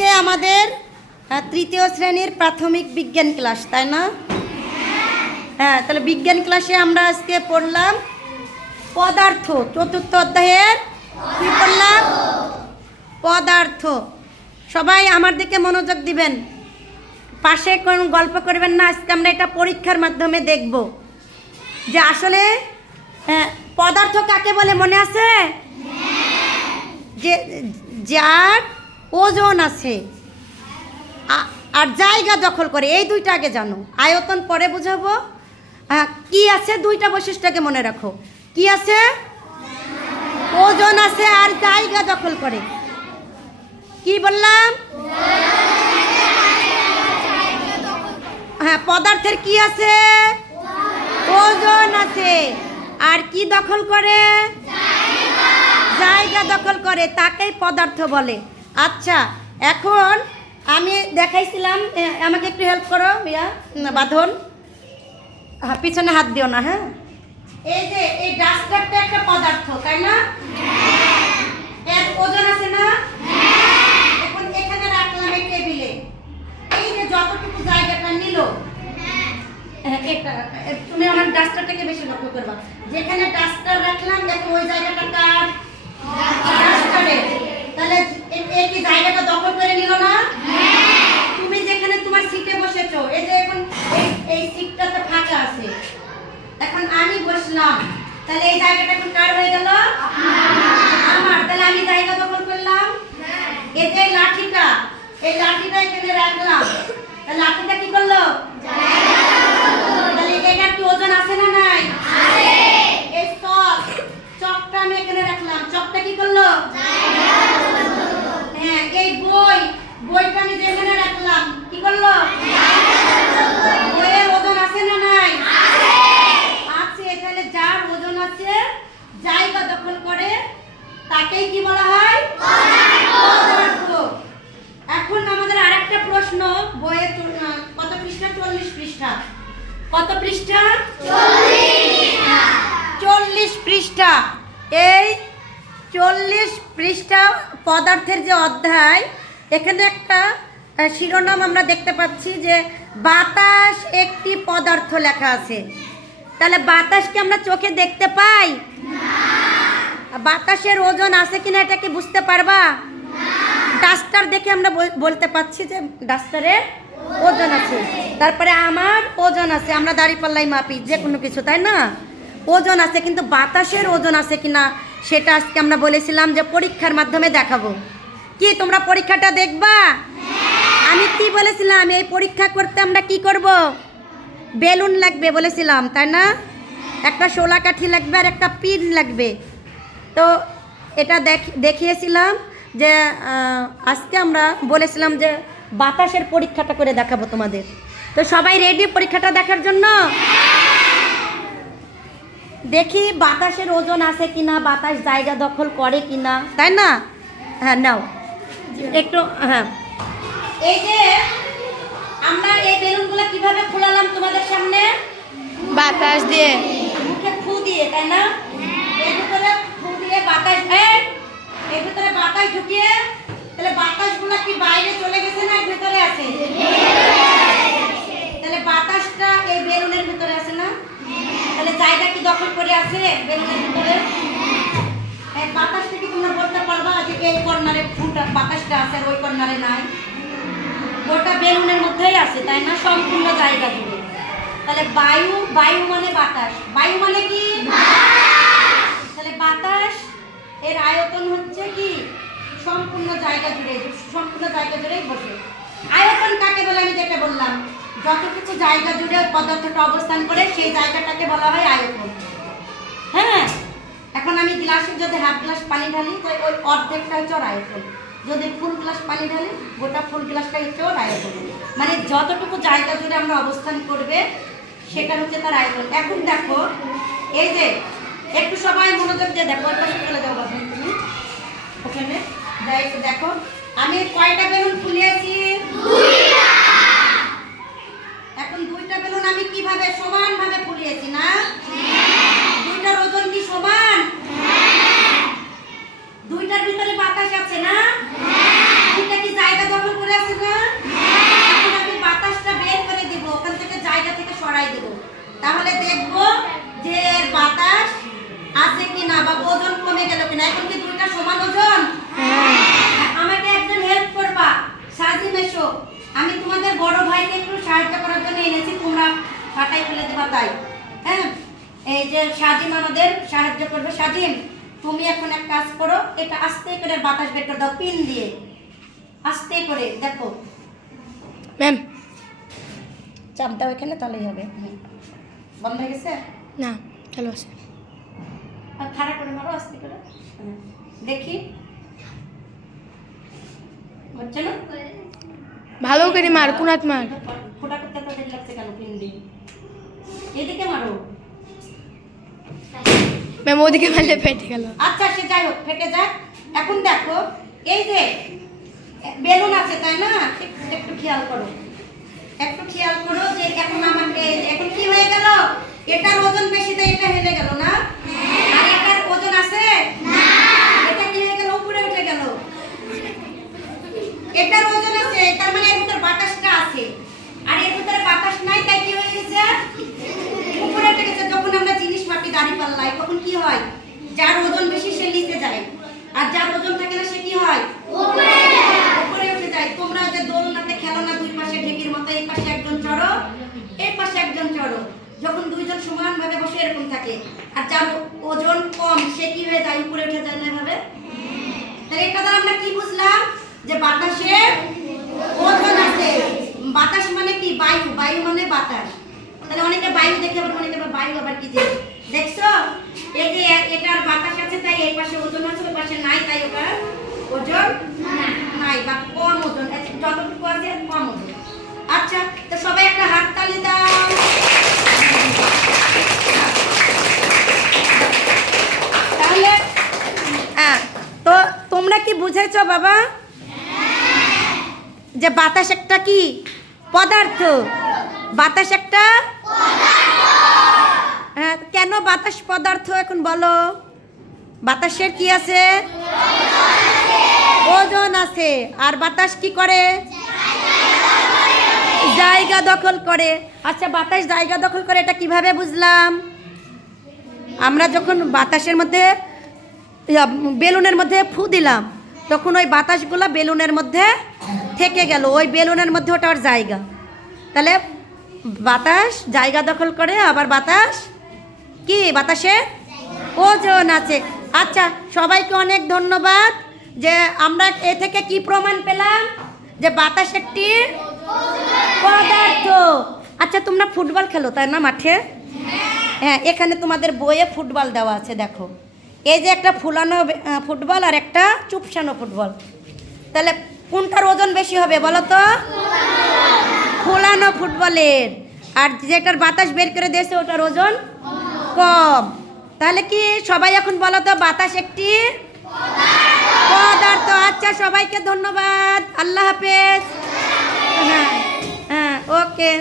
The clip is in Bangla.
আজকে আমাদের তৃতীয় শ্রেণীর প্রাথমিক বিজ্ঞান ক্লাস, তাই না? হ্যাঁ, তাহলে বিজ্ঞান ক্লাসে আমরা আজকে পড়লাম পদার্থ, চতুর্থ অধ্যায়ের কি পড়লাম? পদার্থ। সবাই আমার দিকে মনোযোগ দিবেন, পাশে কোন গল্প করবেন না। আজকে আমরা এটা পরীক্ষার মাধ্যমে দেখব যে আসলে পদার্থ কাকে বলে, মনে আছে? যে যার ওজন আছে আর জায়গা দখল করে, এই দুইটা আগে জানো। আয়তন পরে বুঝাবো। কি আছে? দুইটা বৈশিষ্ট্যকে মনে রাখো। কি আছে? ওজন আছে আর জায়গা দখল করে। কি বললাম? হ্যাঁ, পদার্থের কি আছে? ওজন আছে আর কি দখল করে? জায়গা দখল করে, তাকেই পদার্থ বলে। আচ্ছা, এখন আমি দেখাইছিলাম, আমাকে একটু হেল্প করো ভাইয়া, বাঁধন। হ্যাঁ, পিছনে হাত দিও না। হ্যাঁ, এই যে এই ডাস্টারটা একটা পদার্থ, তাই না? এর ওজন আছে না? এখন এখানে রাখলাম এই টেবিলে, এই যে যতটুকু জায়গাটা নিল, এটা তুমি আমার ডাস্টারটাকে বেশি লক্ষ্য করবা। যেখানে ডাস্টার রাখলাম, এখন ওই জায়গাটা কার? ডাস্টারের। তাহলে এই কি জায়গাটা দখল করে নিল না? তুমি যেখানে তোমার সিটে বসেছো, এই যে এখন এই সিটটাতে ফাঁকা আছে, এখন আমি বসলাম, তাহলে এই জায়গাটা এখন কার হয়ে গেল? আমার। তাহলে আমি জায়গা দখল করলাম। এই যে লাঠিটা, এই লাঠিটা এখানে রাখলাম, তাহলে লাঠিটা কি করলো? তাহলে এটার কি ওজন আছে না নাই? এই চকটা আমি এখানে রাখলাম, চকটা কি করলো? হ্যাঁ, এই বইটা আমি যেখানে রাখলাম, কি করলো? বইয়ের ওজন আছে না নাই? আছে। তাহলে যার ওজন আছে, জায়গা দখল করে, তাকেই কি বলা হয়? পদার্থ। এখন আমাদের আরেকটা প্রশ্ন, বইয়ের কত পৃষ্ঠা? 40 পৃষ্ঠা। কত পৃষ্ঠা? 40 পৃষ্ঠা। এই 40 পৃষ্ঠা পদার্থের যে অধ্যায়, এখানে একটা শিরোনাম আমরা দেখতে পাচ্ছি যে বাতাস একটি পদার্থ লেখা আছে। তাহলে বাতাসকে আমরা চোখে দেখতে পাই? বাতাসের ওজন আছে কিনা এটা কি বুঝতে পারবা? ডাস্টার দেখে আমরা বলতে পাচ্ছি যে ডাস্টারের ওজন আছে। তারপরে আমার ওজন আছে, আমরা দাঁড়িপাল্লাই মাপি যে কোনো কিছু, তাই না? ওজন আছে, কিন্তু বাতাসের ওজন আছে কিনা সেটা আজকে আমরা বলেছিলাম যে পরীক্ষার মাধ্যমে দেখাবো। কি তোমরা পরীক্ষাটা দেখবা? আমি কি বলেছিলাম? এই পরীক্ষা করতে আমরা কি করব? বেলুন লাগবে বলেছিলাম, তাই না? একটা শোলা কাঠি লাগবে আর একটা পিন লাগবে। তো এটা দেখিয়েছিলাম যে আজকে আমরা বলেছিলাম যে বাতাসের পরীক্ষাটা করে দেখাবো তোমাদের। তো সবাই রেডি পরীক্ষাটা দেখার জন্য? দেখি বাতাসের ওজন আছে কিনা, বাতাস জায়গা দখল করে কিনা, তাই না? হ্যাঁ, নাও একটু। হ্যাঁ, এই যে আমরা এই বেলুনগুলো কিভাবে খোলালাম তোমাদের সামনে? বাতাস দিয়ে, মুখে ফু দিয়ে, তাই না? এর ভিতরে ফু দিয়ে বাতাস, এর ভিতরে বাতাস ঢুকিয়ে, তাহলে বাতাসগুলো কি বাইরে চলে গেছে না ভিতরে আছে? তাহলে বাতাসটা এই বেলুনের ভিতরে আছে না? তাহলে জায়গা কি দখল করে আছে বেলুনের ভিতরে? এই বাতাসটা কি তোমরা বলতে পারবা যে এই কর্নারে ফুটা বাতাসটা আছে আর ওই কর্নারে নাই? ওটা বেলুনের মধ্যেই আছে, তাই না? সম্পূর্ণ জায়গা জুড়ে। তাহলে বায়ু মানে বাতাস। বায়ু মানে কি? তাহলে বাতাস এর আয়তন হচ্ছে কি? সম্পূর্ণ জায়গা জুড়েই বসে। আয়তন কাকে বলে? আমি যেটা বললাম, যতটুকু জায়গা জুড়ে পদার্থটা অবস্থান করে সেই জায়গাটাকে বলা হয় আয়তন। হ্যাঁ, এখন আমি গ্লাসে যদি হাফ গ্লাস পানি ঢালি, তো ওই অর্ধেকটা হচ্ছে ওর আয়তন। যদি ফুল গ্লাস পানি ঢালি, গোটা ফুল গ্লাসটা হচ্ছে ওর আয়তন। মানে যতটুকু জায়গা জুড়ে আমরা অবস্থান করবে সেটা হচ্ছে তার আয়তন। এখন দেখো, এই যে একটু সবাই মনোযোগ দিয়ে দেখো, ওই পাশে চলে যাও তুমি ওখানে। দেখো আমি কয়টা বেলুন ফুলিয়েছি? এখন দুইটা বেলুন আমি কিভাবে সমানভাবে ফুলিয়েছি না? দুইটার ওজন কি সমান? দুইটার ভিতরে বাতাস আছে না? দুইটা কি জায়গা দখল সমান ওজন? হ্যাঁ। আমাকে একজন হেল্প করবা। সাজিম এসো, আমি তোমাদের বড় ভাইকে একটু সাহায্য করার জন্য এনেছি, তোমরা ফাটাই ফেলে দেবা তাই। হ্যাঁ, এই যে সাজিম আমাদের সাহায্য করবে। সাজিম, তুমি এখন এক কাজ করো, এটা আস্তে করে বাতাস বের করে দাও পিন দিয়ে, আস্তে করে। দেখো ম্যাম। চাপ দাও এখানে, তাহলেই হবে। বন্ধ হয়ে গেছে? না, চালু আছে। আর খাড়া করে মারো আস্তে করে। দেখি হচ্ছে না? ভালো করে মার, কুনাত মার। ফোটা করতে তো দেরি লাগছে কেন? পিন দিয়ে এদিকে মারো। ম্যাম ওদিকে মারলে ফেটে গেল। আচ্ছা, সে যাই হোক, ফেটে যাক। এখন দেখো, এই যে বেলুন আছে তাই না, একটু খেয়াল করো, একটু খেয়াল করো যে এখন আমাকে এখন কি হয়ে গেল? এটার ওজন বেশি, তাই এটা হেলে গেল না? আর এটার ওজন আছে না, এটা কি হয়ে গেল? উপরে উঠে গেল। এটার ওজন আছে, তার মানে এর ভিতর বাতাসটা আছে, আর এর ভিতরে বাতাস নাই, তাই কি হয়ে গেছে? উপরে উঠে গেছে। যখন আমরা জিনিস মাপি দাঁড়ি পাল্লাই, তখন কি হয়? যার ওজন বেশি সে নিচে যায়, আর যার ওজন থাকে না সে কি হয়? উপরে উঠে যায়। তোমরা যে দোলনাতে খেলো না, দুই পাশে ঢেকির মতো, এই পাশে একজন চড়ো, এই পাশে একজন চড়ো। যখন দুইজন সমান ভাবে বসে এরকম থাকে, আর যার ওজন কম সে কি হয়ে যায়? উপরে উঠে যায় না এভাবে। তাহলে এটা দ্বারা আমরা কি বুঝলাম? যে বাতাসের ওজন আছে। বাতাস মানে কি? বায়ু। বায়ু মানে বাতাস। তাহলে অনেকে বায়ু দেখে আবার অনেকে আবার বায়ু আবার কি জিনিস দেখছো? এই যে এটার বাতাস আছে তাই এই পাশে ওজন আছে, ওই পাশে নাই তাই ওটার ওজন নাই বা কম ওজন। যতটুকু আছে কম ওজন। আচ্ছা, তো সবাই একটা হাত তালি দাও। তাহলে তো তোমরা কি বুঝেছো বাবা? যে বাতাস একটা কি পদার্থ? বাতাস একটা হ্যাঁ, কেন বাতাস পদার্থ এখন বলো? বাতাসের কি আছে? ওজন আছে। আর বাতাস কি করে? জায়গা দখল করে। আচ্ছা, বাতাস জায়গা দখল করে এটা কিভাবে বুঝলাম? আমরা যখন বাতাসের মধ্যে বেলুনের মধ্যে ফু দিলাম, তখন ওই বাতাসগুলো বেলুনের মধ্যে থেকে গেল, ওই বেলুনের মধ্যে ওটা ওর জায়গা। তাহলে বাতাস জায়গা দখল করে, আবার বাতাস কি? বাতাসে ওজন আছে। আচ্ছা, সবাইকে অনেক ধন্যবাদ। যে আমরা এ থেকে কি প্রমাণ পেলাম? যে বাতাস একটি পদার্থ। আচ্ছা, তোমরা ফুটবল খেলো তাই না মাঠে? হ্যাঁ, এখানে তোমাদের বইয়ে ফুটবল দেওয়া আছে, দেখো। এই যে একটা ফুলানো ফুটবল আর একটা চুপসানো ফুটবল। তাহলে কোনটার ওজন বেশি হবে বলো তো? ফুলানো ফুটবলের। আর যেটার বাতাস বের করে দিয়েছে ওটার ওজন কম। তাহলে কি সবাই এখন বলো তো বাতাস একটি পদার্থ। আচ্ছা, সবাইকে ধন্যবাদ। আল্লাহ হাফেজ। হ্যাঁ, ওকে।